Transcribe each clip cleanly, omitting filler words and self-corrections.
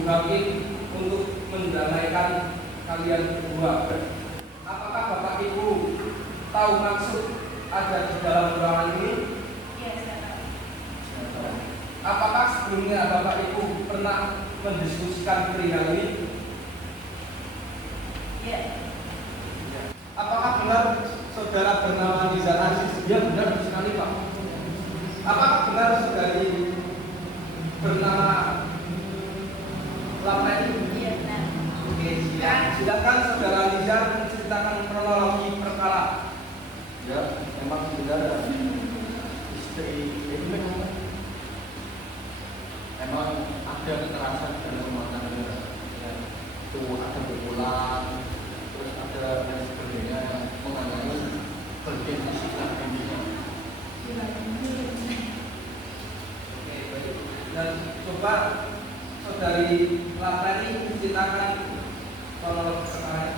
Ibu Hakim untuk mendamaikan kalian berdua. Apakah Bapak Ibu tahu maksud ada di dalam ruangan ini? Iya, saya tahu. Apakah sebelumnya Bapak Ibu pernah mendiskusikan perihal ini? Iya. Apakah benar saudara bernama Nizar Aziz? Ya, benar sekali Pak. Apakah benar saudari bernama Lapeni? Iya, benar. Oke, silakan saudara Nizar menceritakan kronologi perkara. Ya, memang saudara istri ini memang ada kekerasan dalam rumah tangga. Ya, itu ada berulang, terus ada yang sebagainya yang mengalami bagian fisik dan intinya. Oke, baik. Dan coba saudari Lapeni menceritakan kronologi perkara.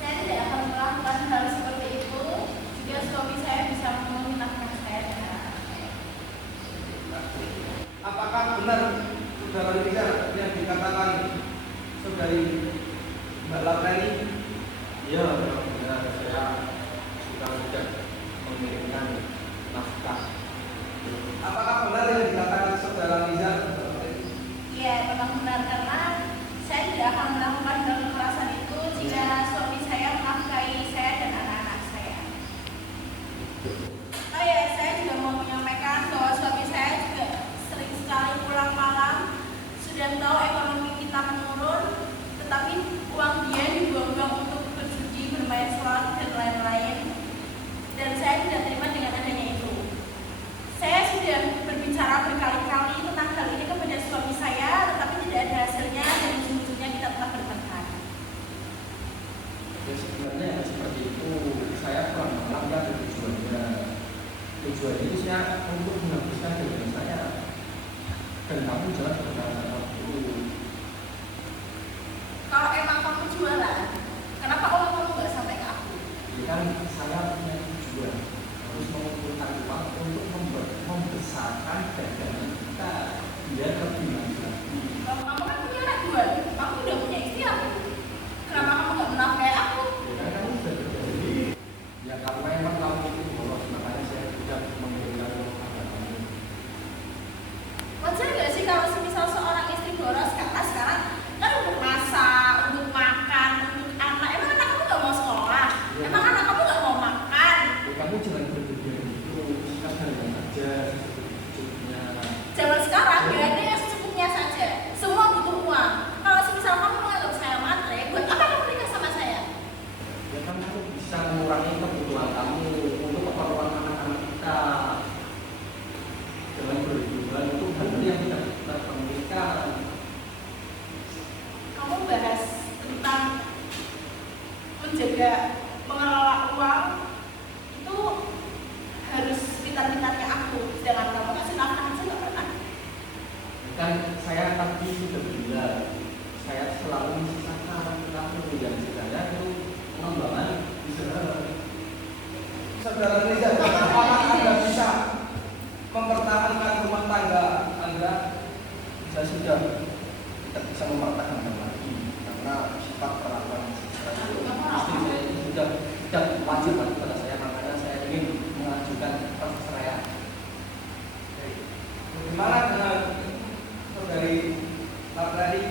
Saya tidak akan melakukan hal seperti itu jika suami saya bisa memenuhi nafkah saya dan anak saya. Apakah benar saudara Nizar yang dikatakan saudari Mbak Lapeni? Iya, benar saya sudah mengirimkan nafkah. Apakah benar yang dikatakan saudara Nizar? Iya, memang benar karena saya tidak akan melakukan hal kekerasan itu jika suami saya menafkahi saya dan anak-anak saya. Oh ya, saya juga mau menyampaikan bahwa suami saya juga sering sekali pulang malam, sudah tahu ekonomi kita menurun, tetapi uang dia dibuang-buang untuk berjudi, bermain slot dan lain-lain. Dan saya tidak terima dengan adanya itu. Saya sudah berbicara berkali-kali tentang hal ini kepada suami saya, tetapi tidak ada hasilnya dan ujung-ujungnya kita telah bertengkar. Ya sebenarnya seperti itu, saya pulang malam ya ada tujuannya. Tujuannya itu saya untuk menghabiskan kegiatan saya. Dan kamu jangan berkata itu. Kalau emang kamu jualan, kenapa uang kamu nggak sampai ke aku? Ya kan saya punya tujuan harus mengumpulkan uang untuk membesarkan dagangan kita biar lebih maju lagi. Kalau kamu kan punya anak dua, kamu udah punya istri aku. Kenapa kamu nggak menafkahi aku? Ya kan kamu sudah terjadi. Ya karena emang kamu itu boros, makanya saya tidak memberikan uang pada kamu. Wajar nggak sih kalau semisal seorang istri boros karena sekarang kan untuk masak, untuk makan, untuk anak. Emang anak kamu nggak mau sekolah? Ya. Emang anak kamu nggak mau makan? Ya kamu jangan berlebihan gitu, kadang-kadang aja secukupnya. Zaman sekarang nggak ada yang secukupnya saja. Semua butuh uang. Kalau semisal kamu menganggap saya matre, buat apa kamu menikah sama saya? Ya kan kamu bisa mengurangi kebutuhan kamu untuk keperluan anak-anak kita. Jangan berlebihan itu hal yang tidak kita perlukan. Kamu bahas tentang menjaga mengelola uang itu harus pintar-pintarnya aku, sedangkan kamu kasih nafkah aja nggak pernah. Kan saya tadi sudah bilang, saya selalu menyisakan kamu yang sebenarnya itu pengembangan usaha. Saudara Nizar, apakah Anda bisa mempertahankan rumah tangga Anda? Saya sudah tidak bisa mempertahankan lagi karena sifat perlakuan istri saya itu sudah tidak wajar lagi pada saya, makanya saya ingin mengajukan perceraian. Bagaimana dengan saudari Lapeni?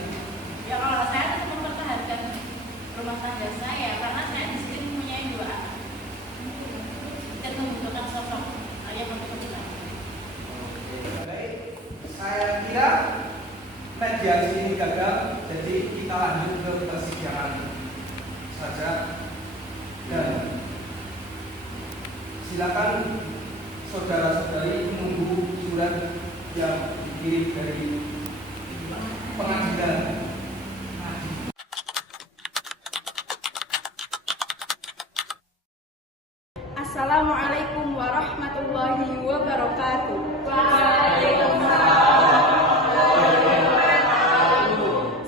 Ya kalau saya tetap mempertahankan rumah tangga saya karena saya di sini mempunyai dua anak dan membutuhkan sosok ayah untuk kita. Baik, saya kira mediasi ini gagal, jadi kita lanjut ke persidangan saja. Dan silakan saudara-saudari menunggu surat yang dikirim dari pengadilan. Assalamualaikum warahmatullahi wabarakatuh.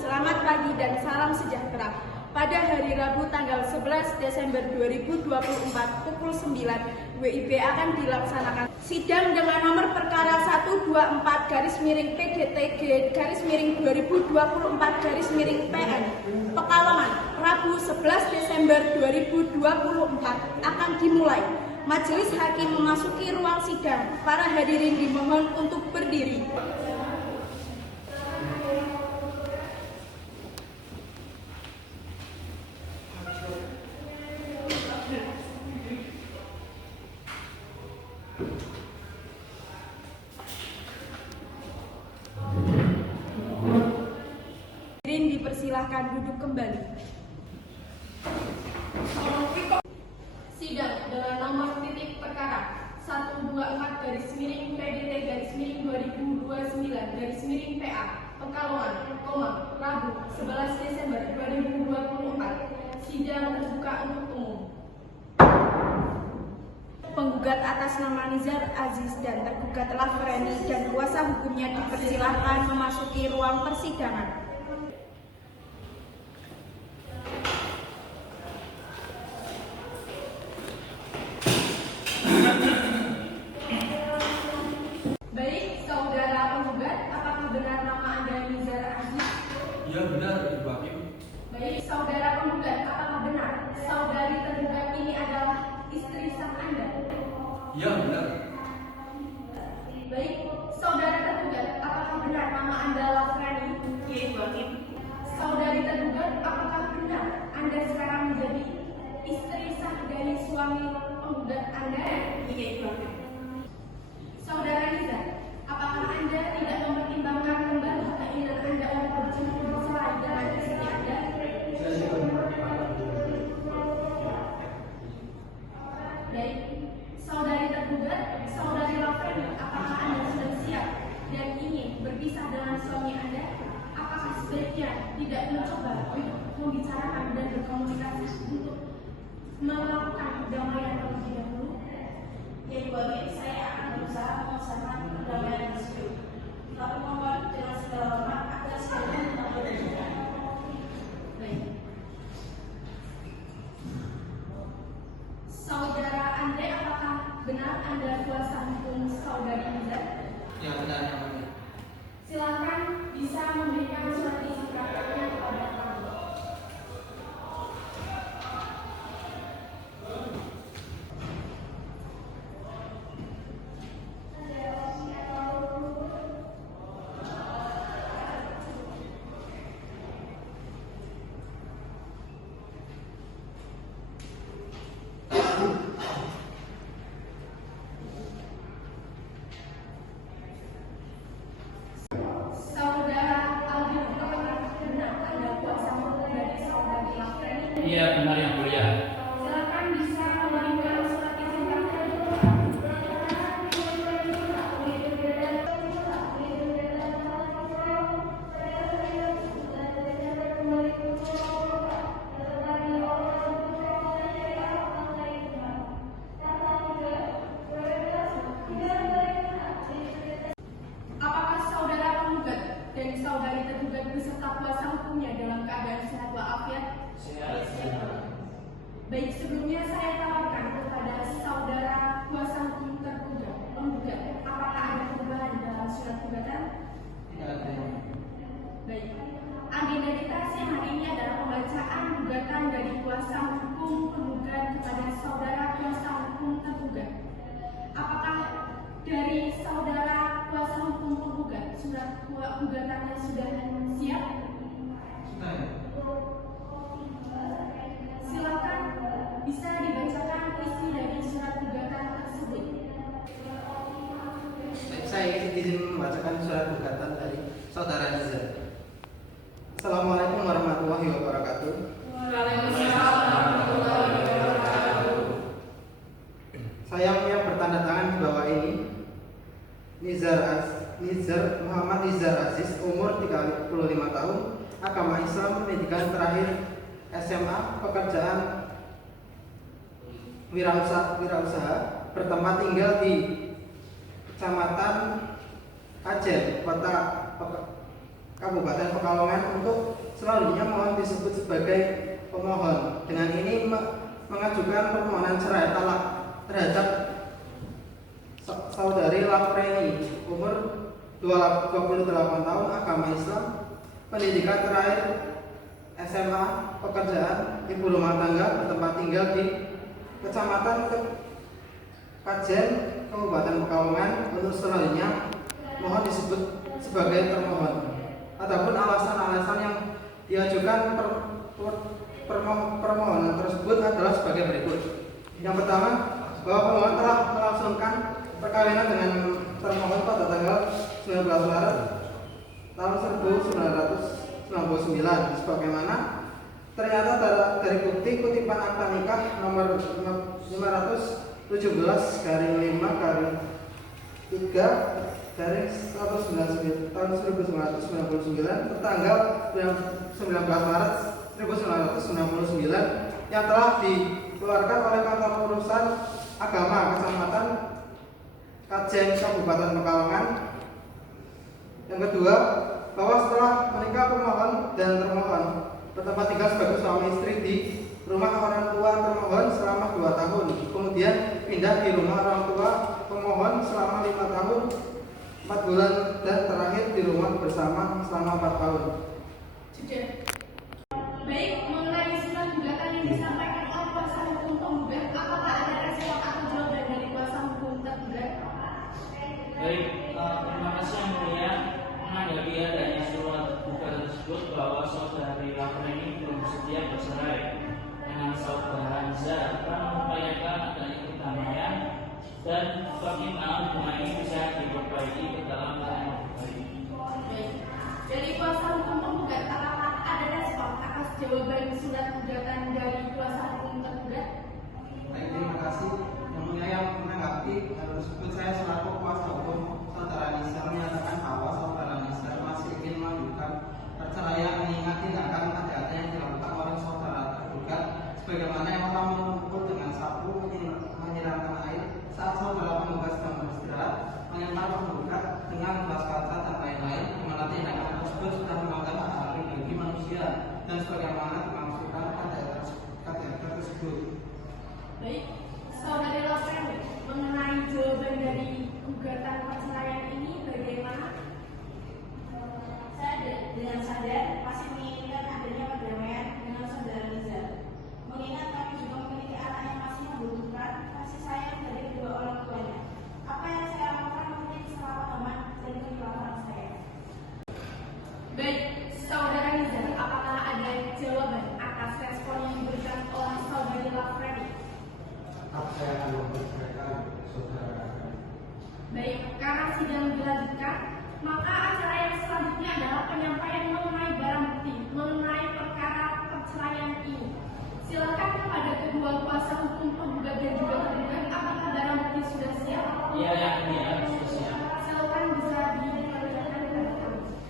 Selamat pagi dan salam sejahtera. Pada hari Rabu tanggal 11 Desember 2024 pukul 9, WIB akan dilaksanakan Sidang dengan nomor perkara 124-PDTG-2024-PN Pekalongan, Rabu 11 Desember 2024 akan dimulai. Majelis Hakim memasuki ruang sidang. Para hadirin dimohon untuk berdiri. Hadirin dipersilahkan duduk kembali. Sidang dengan nomor titik perkara 124-PDT-2029-PA Pekalongan, Rabu 11 Desember 2024. Sidang terbuka untuk umum. Penggugat atas nama Nizar Aziz dan tergugat Lafreni dan kuasa hukumnya dipersilahkan memasuki ruang persidangan. Baik, saudara penggugat, apakah benar nama Anda Nizar Aziz? Ya benar, Ibu Hakim. Baik, saudara penggugat, apakah benar saudari tergugat ini adalah istri sah Anda? Ya benar. Baik, saudara tergugat, apakah benar nama Anda Lafreni? Ya, Ibu Hakim. Saudari tergugat, apakah benar Anda sekarang menjadi istri sah dari suami penggugat Anda? Iya, Ibu Hakim. Saudara Nizar, apakah Anda tidak mempertimbangkan kembali keinginan Anda untuk berjumpa bercerai dengan istri Anda? Baik, saudari tergugat, saudari Lafreni, apakah Anda sudah siap dan ingin berpisah dengan suami Anda? Apakah sebaiknya tidak mencoba untuk membicarakan dan berkomunikasi untuk melakukan perdamaian terlebih dahulu? Ya, Ibu Hakim, saya akan berusaha mengusahakan perdamaian tersebut. Tapi mohon dengan segala hormat agar segalanya tetap berjalan. Baik. Saudara Andre, apakah benar Anda kuasa hukum saudari Nizar? Ya benar yang mulia. Silakan bisa memberikan surat izin prakteknya kepada kami. Saudara Aldi, apakah benar Anda kuasa hukum dari saudari Lafreni? Iya benar yang mulia. Silakan bisa memberikan surat izin prakteknya. Apakah saudara penggugat dan saudari tergugat beserta kuasa hukumnya dalam keadaan sehat walafiat? Baik, sebelumnya saya tawarkan kepada saudara kuasa hukum tergugat, penggugat, apakah ada perubahan dalam surat gugatan? Baik, agenda kita siang hari ini adalah pembacaan gugatan dari kuasa hukum penggugat kepada saudara kuasa hukum tergugat. Apakah dari saudara kuasa hukum penggugat surat gugatannya sudah siap? Silakan bisa dibacakan isi dari surat gugatan tersebut. Baik, saya izin membacakan surat gugatan dari saudara Nizar. Assalamualaikum warahmatullahi wabarakatuh. Saya yang bertanda tangan di bawah ini Nizar Muhammad Nizar Aziz, umur 35 tahun, agama Islam, pendidikan terakhir SMA, pekerjaan wirausaha, bertempat tinggal di Kecamatan Kajen, Kota Kabupaten Pekalongan. Untuk selanjutnya mohon disebut sebagai pemohon. Dengan ini mengajukan permohonan cerai talak terhadap Saudari Lafreni, umur 28 tahun, agama Islam, pendidikan terakhir SMA, pekerjaan ibu rumah tangga, bertempat tinggal di Kecamatan Kajen, Kabupaten Pekalongan. Untuk selanjutnya mohon disebut sebagai termohon. Adapun alasan-alasan yang diajukan permohonan tersebut adalah sebagai berikut. Yang pertama, bahwa pemohon telah melangsungkan perkawinan dengan termohon pada tanggal 19 Maret tahun 1999, sebagaimana ternyata dari bukti kutipan akta nikah nomor 517/3/1999 tahun 1999 tertanggal 19 Maret 1999 yang telah dikeluarkan oleh kantor urusan agama Kecamatan Kajen, Kabupaten Pekalongan. Yang kedua, bahwa setelah menikah pemohon dan termohon bertempat tinggal sebagai suami istri di rumah orang tua termohon selama 2 tahun, kemudian pindah di rumah orang tua pemohon selama 5 tahun 4 bulan, dan terakhir di rumah bersama selama 4 tahun. Sudah. Baik, mengenai surat gugatan yang disampaikan oleh kuasa hukum penggugat, apakah ada respon atau jawaban dari kuasa hukum tergugat? Baik, terima kasih yang mulia. Menanggapi adanya surat gugatan tersebut bahwa saudari Lafreni belum bersedia bercerai dengan saudara Riza karena mengupayakan adanya perdamaian dan bagaimana hubungan ini bisa diperbaiki ke dalam ranah baik. Dari kuasa hukum penggugat, apakah ada respon atas jawaban surat gugatan dari kuasa hukum tergugat? Baik, terima kasih. Yang mulia, yang menanggapi hal tersebut, saya selaku kuasa hukum saudara Nisa menyatakan bahwa saudara Nisa masih ingin melanjutkan perceraian mengingat tindakan kejahatan yang dilakukan oleh saudara tergugat, sebagaimana yang telah memukul dengan sapu, menyiramkan air saat saudara penggugat sedang beristirahat, melempar penggugat dengan gelas kaca dan lain-lain, di mana tindakan tersebut sudah melanggar hak pribadi manusia dan sebagaimana dimaksudkan KDRT tersebut. Baik, saudari Lafreni, mengenai jawaban dari gugatan perceraian ini bagaimana? Saya dengan sadar masih menginginkan adanya perdamaian dengan saudara Riza. Mengingat kami juga memiliki anak yang masih membutuhkan kasih sayang dari kedua orang tuanya. Apa yang saya lakukan mungkin kesalahpahaman dan kehilangan saya. Baik, saudara Riza, apakah ada jawaban atas respon yang diberikan oleh saudari Lafreni? Saya akan mempercayakan saudara. Baik, karena sidang dilanjutkan, maka acara yang selanjutnya adalah penyampaian mengenai barang bukti mengenai perkara perceraian ini. Silakan kepada kedua kuasa hukum penggugat dan juga tergugat, apakah barang bukti sudah siap? Iya, yang mulia, sudah siap. Silakan bisa diperlihatkan kepada kami.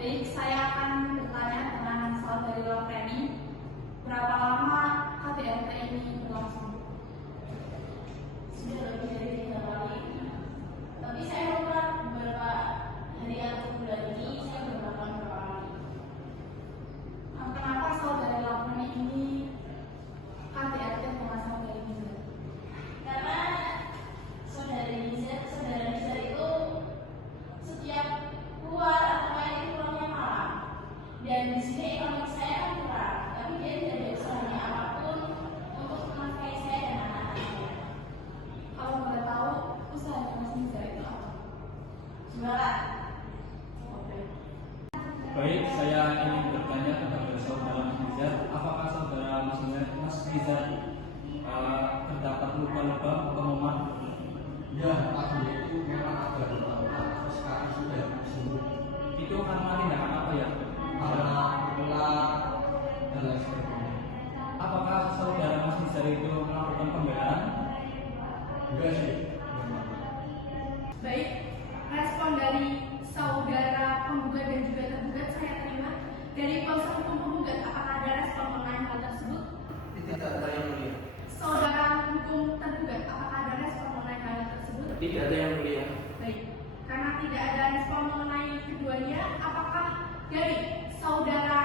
Baik, saya akan bertanya dengan saudari Lafreni, berapa lama KDRT ini berlangsung? Sudah lebih dari 3 kali. Tapi saya lupa beberapa hari atau bulan ini saya berlakukan berapa kali. Kenapa saudari Lafreni ini KDRT dengan saudari Riza? Karena saudara Riza itu setiap keluar atau main itu pulangnya malam. Dan di sini ekonomi saya kan kurang, tapi dia tidak ada usahanya apapun untuk menafkahi saya dan anak-anak saya. Kalau boleh tahu, usaha Mas Riza itu apa? Jualan. Baik, saya ingin bertanya kepada saudara Mas Riza, apakah saudara Mas Riza terdapat luka-luka atau memar? Ya, tadi itu memang ada luka, sekarang sudah sembuh. Itu karena tindakan apa ya? Karena ular dan lain sebagainya. Apakah saudara Mas Riza itu melakukan pembelaan? Enggak sih. Baik, respon dari saudara penggugat dan juga tergugat saya terima. Tidak ada yang mulia. Baik, karena tidak ada respon mengenai keduanya, apakah dari saudara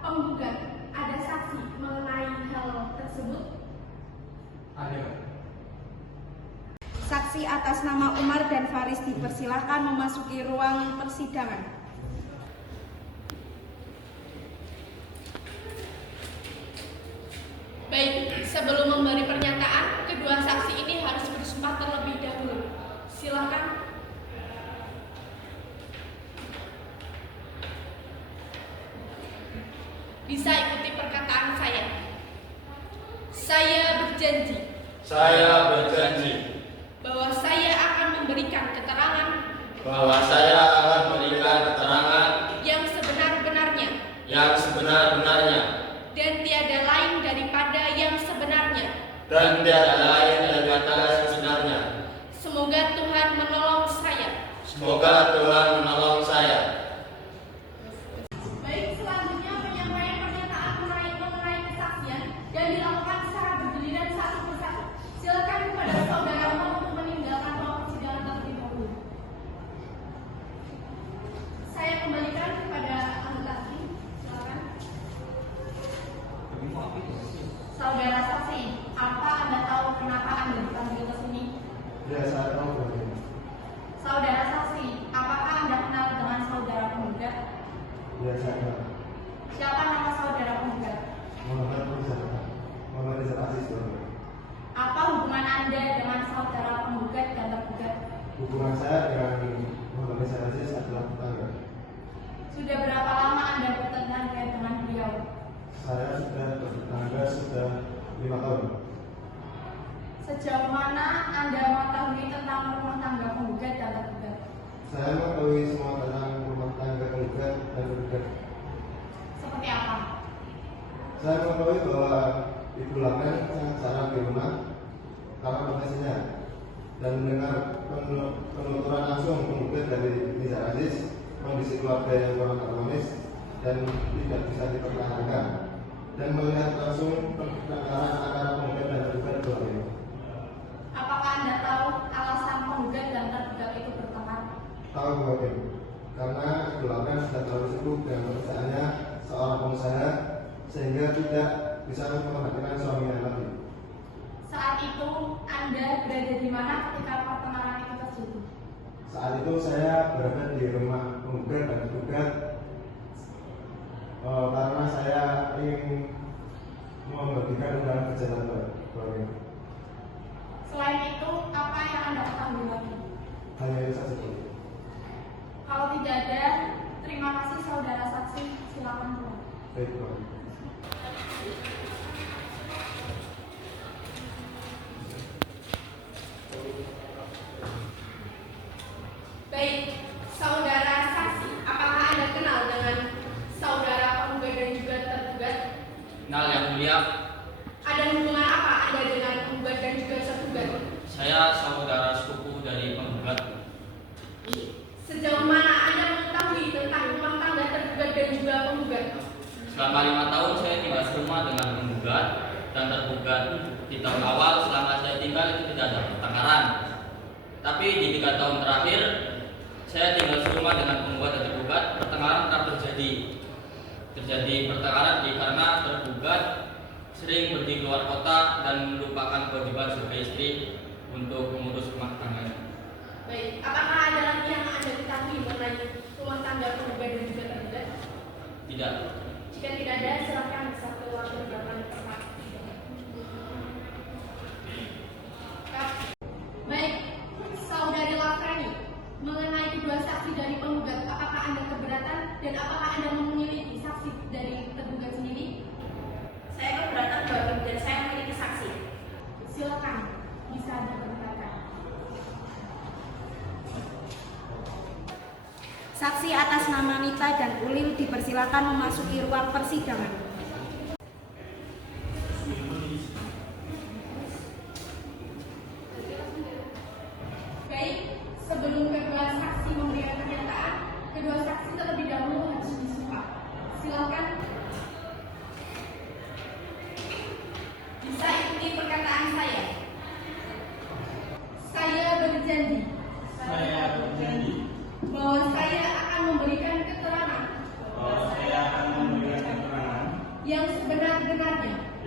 penggugat ada saksi mengenai hal tersebut? Ada. Saksi atas nama Umar dan Faris dipersilakan memasuki ruang persidangan. Baik, sebelum memberi pernyataan, kedua saksi ini harus bersumpah terlebih dahulu. Silakan. Bisa ikuti perkataan saya. Saya berjanji Saya berjanji bahwa saya akan memberikan keterangan bahwa saya akan memberikan keterangan yang sebenar-benarnya yang sebenar-benarnya dan tiada lain daripada yang sebenarnya. dan tiada lain daripada sebenarnya. Semoga Tuhan menolong saya. Semoga Tuhan menolong saya. Baik, selanjutnya penyampaian pernyataan mengenai kesaksian dan dilakukan secara bergiliran satu persatu. Silakan kepada saudara Umar untuk meninggalkan ruang persidangan terlebih dahulu. Saya kembalikan kepada anggota tim. Silakan. Saudara saksi, apa Anda tahu kenapa Anda dipanggil ke sini? Ya, saya tahu bagaimana. Saudara saksi, apakah Anda kenal dengan saudara penggugat? Ya, saya tahu. Siapa nama saudara penggugat? Muhammad Rizal Aziz. Apa hubungan Anda dengan saudara penggugat dan tergugat? Hubungan saya dengan Muhammad Rizal Aziz adalah tetangga. Sudah berapa lama Anda bertetangga dengan beliau? Saya sudah bertetangga sudah 5 tahun. Sejauh mana Anda mengetahui tentang rumah tangga penggugat dan tergugat? Saya mengetahui semua tentang rumah tangga penggugat dan tergugat. Seperti apa? Saya mengetahui bahwa Ibu Lamen sangat jarang di rumah karena profesinya, dan mendengar penuturan langsung penggugat dari Rizal Aziz, kondisi keluarga yang kurang harmonis dan tidak bisa dipertahankan, dan melihat langsung pertengkaran antara penggugat dan tergugat keluarga. Apakah Anda tahu alasan penggugat dan tergugat itu bertengkar? Tahu bahwa karena Ibu Lamen sudah terlalu sibuk dengan pekerjaannya seorang pengusaha sehingga tidak bisa memperhatikan suaminya lagi. Saat itu Anda berada di mana ketika pertengkaran itu terjadi? Saat itu saya berada di rumah penggugat dan tergugat karena saya ingin membagikan undangan kerjasama keluarga. Selain itu, apa yang Anda ketahui lagi? Hanya itu saja. Kalau tidak ada, terima kasih saudara saksi. Silakan pulang. Baik, Pak. Baik, saudara saksi, apakah Anda kenal dengan saudara penggugat dan juga tergugat? Kenal yang mulia. Ada hubungan apa Anda dengan penggugat dan juga tergugat? Saya saudara sepupu dari penggugat. Sejauh mana Anda mengetahui tentang rumah tangga tergugat dan juga penggugat? Selama 5 tahun saya tinggal serumah dengan penggugat dan tergugat. Di tahun awal selama saya tinggal itu tidak ada pertengkaran. Tapi di 3 tahun terakhir saya tinggal serumah dengan penggugat dan tergugat, pertengkaran tetap terjadi. Terjadi pertengkaran karena tergugat sering pergi keluar kota dan melupakan kewajiban sebagai istri untuk mengurus rumah tangganya. Baik, apakah ada lagi yang Anda ketahui mengenai rumah tangga penggugat dan juga tergugat? Tidak. Jika tidak ada, silakan bisa keluar ke belakang tempat. Baik, saudari Lafrani, mengenai kedua saksi dari penggugat, apakah Anda keberatan dan apakah Anda memiliki saksi dari tergugat sendiri? Saya keberatan bahwa kemudian saya memiliki saksi. Silakan, bisa Anda berkata. Saksi atas nama Nita dan Ulil dipersilakan memasuki ruang persidangan. Baik, sebelum kedua saksi memberikan pernyataan, kedua saksi terlebih dahulu harus disumpah. Silakan. Bisa ikuti perkataan saya. Saya berjanji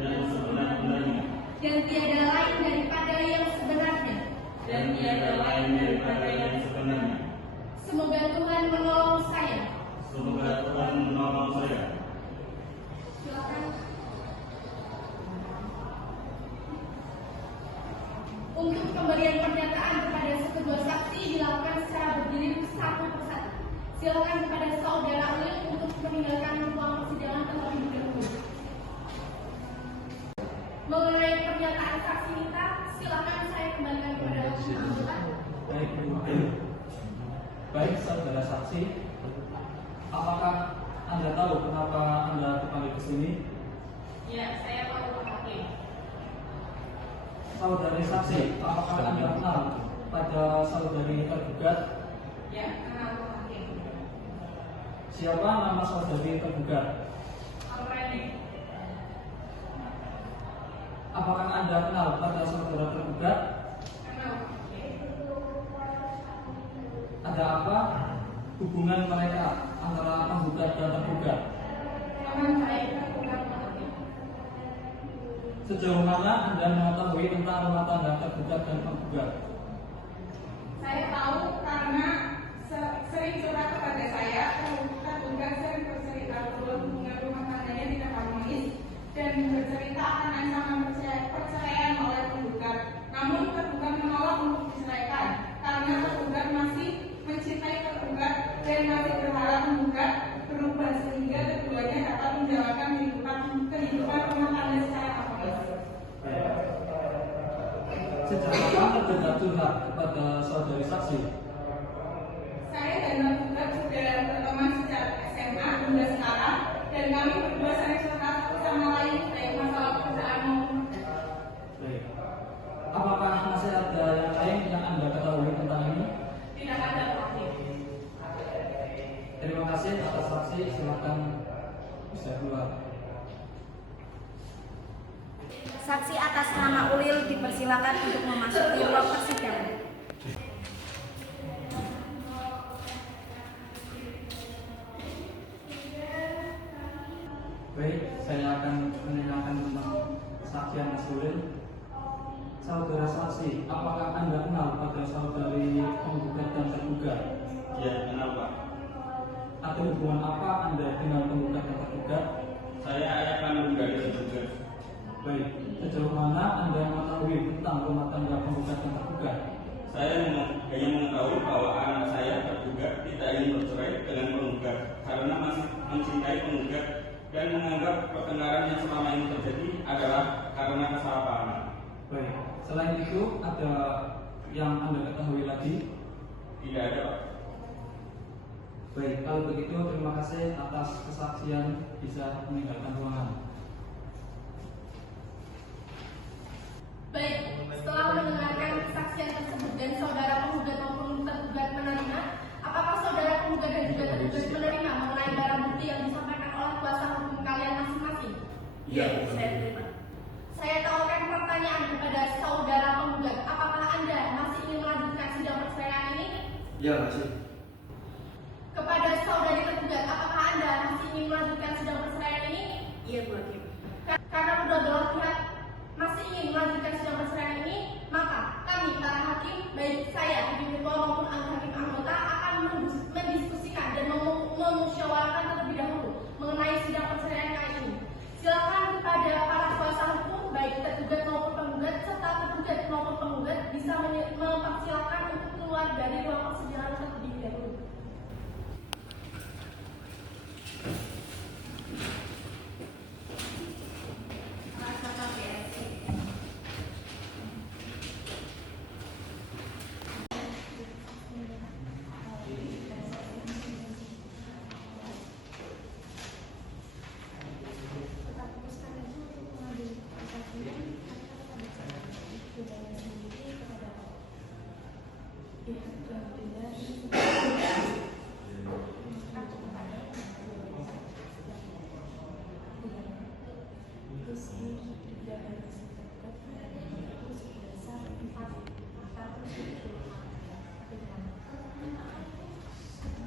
dan sebenar-benarnya, dan tiada lain daripada yang sebenarnya. dan tiada lain daripada yang sebenarnya. Semoga Tuhan menolong saya. Semoga Tuhan menolong saya. Silakan. Untuk pemberian pernyataan kepada kedua saksi dilakukan secara berdiri satu persatu. Silakan kepada saudara Ulil untuk meninggalkan ruang persidangan terlebih dahulu. Mengenai pernyataan saksi kita, silakan saya kembalikan kepada anggota. Baik, baik saudara saksi, apakah Anda tahu kenapa Anda dipanggil ke sini? Ya, saya tahu Pak Hakim. Saudari saksi, apakah Anda kenal pada saudari tergugat? Ya, kenal Pak Hakim. Siapa nama saudari tergugat? Alreni. Apakah Anda kenal pada saudara tergugat? Kenal Pak Hakim. Ada apa hubungan mereka antara penggugat dan tergugat? Teman baik tergugat Pak Hakim. Sejauh mana Anda mengetahui tentang rumah tangga tergugat dan penggugat? Saya tahu karena sering curhat kepada saya, tergugat sering bercerita bahwa hubungan rumah tangganya tidak harmonis dan bercerita akan ancaman perceraian oleh penggugat. Namun tergugat menolak untuk diceraikan karena tergugat masih mencintai tergugat dan masih berharap penggugat berubah sehingga keduanya dapat menjalankan kehidupan rumah tangga secara harmonis. Sejak kapan tergugat curhat kepada saudari saksi? Saya dan tergugat sudah berteman sejak SMA hingga sekarang dan kami berdua sering curhat satu sama lain baik masalah pekerjaan maupun kerja. Baik. Apakah masih ada yang lain yang Anda ketahui tentang ini? Tidak ada Hakim. Terima kasih atas saksi, silakan bisa keluar. Saksi atas nama Ulil dipersilakan untuk memasuki ruang persidangan. Baik, saya akan menanyakan tentang kesaksian Mas Ulil. Saudara saksi, apakah Anda kenal pada saudari penggugat dan tergugat? Ya, kenal Pak. Ada hubungan apa Anda dengan penggugat dan tergugat? Saya ayah kandung dari tergugat. Baik, sejauh mana Anda mengetahui tentang rumah tangga penggugat dan tergugat? Saya hanya mengetahui bahwa anak saya tergugat tidak ingin bercerai dengan penggugat karena masih mencintai penggugat dan menganggap pertengkaran yang selama ini terjadi adalah karena kesalahpahaman. Baik, selain itu ada yang Anda ketahui lagi? Tidak ada Pak. Baik, kalau begitu terima kasih atas kesaksian, bisa meninggalkan ruangan. Baik, setelah mendengarkan kesaksian tersebut dan saudara penggugat maupun tergugat menerima, apakah saudara penggugat dan juga tergugat menerima mengenai barang bukti yang disampaikan oleh kuasa hukum kalian masing-masing? Iya, Saya terima. Saya tawarkan pertanyaan kepada saudara penggugat, apakah Anda masih ingin melanjutkan sidang perceraian ini? Ya, masih. Kepada saudari tergugat, apakah Anda masih ingin melanjutkan sidang perceraian ini? Iya Bu Hakim. Karena kedua belah pihak masih ingin melanjutkan sidang perceraian ini, maka kami para hakim, baik saya, hakim ketua maupun hakim anggota akan mendiskusikan dan memusyawarahkan terlebih dahulu mengenai sidang perceraian kali ini. Silakan kepada para kuasa hukum, baik tergugat maupun penggugat, serta tergugat maupun penggugat bisa mempersilahkan untuk keluar dari ruang persidangan terlebih dahulu.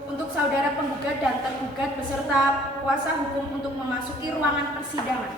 Untuk saudara penggugat dan tergugat beserta kuasa hukum untuk memasuki ruangan persidangan.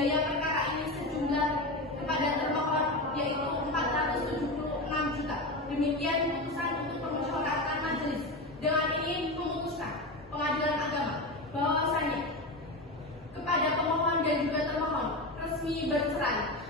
biaya perkara ini sejumlah kepada termohon yaitu 476 juta. Demikian putusan untuk permusyawaratan majelis. Dengan ini memutuskan Pengadilan Agama bahwasanya kepada pemohon dan juga termohon resmi bercerai.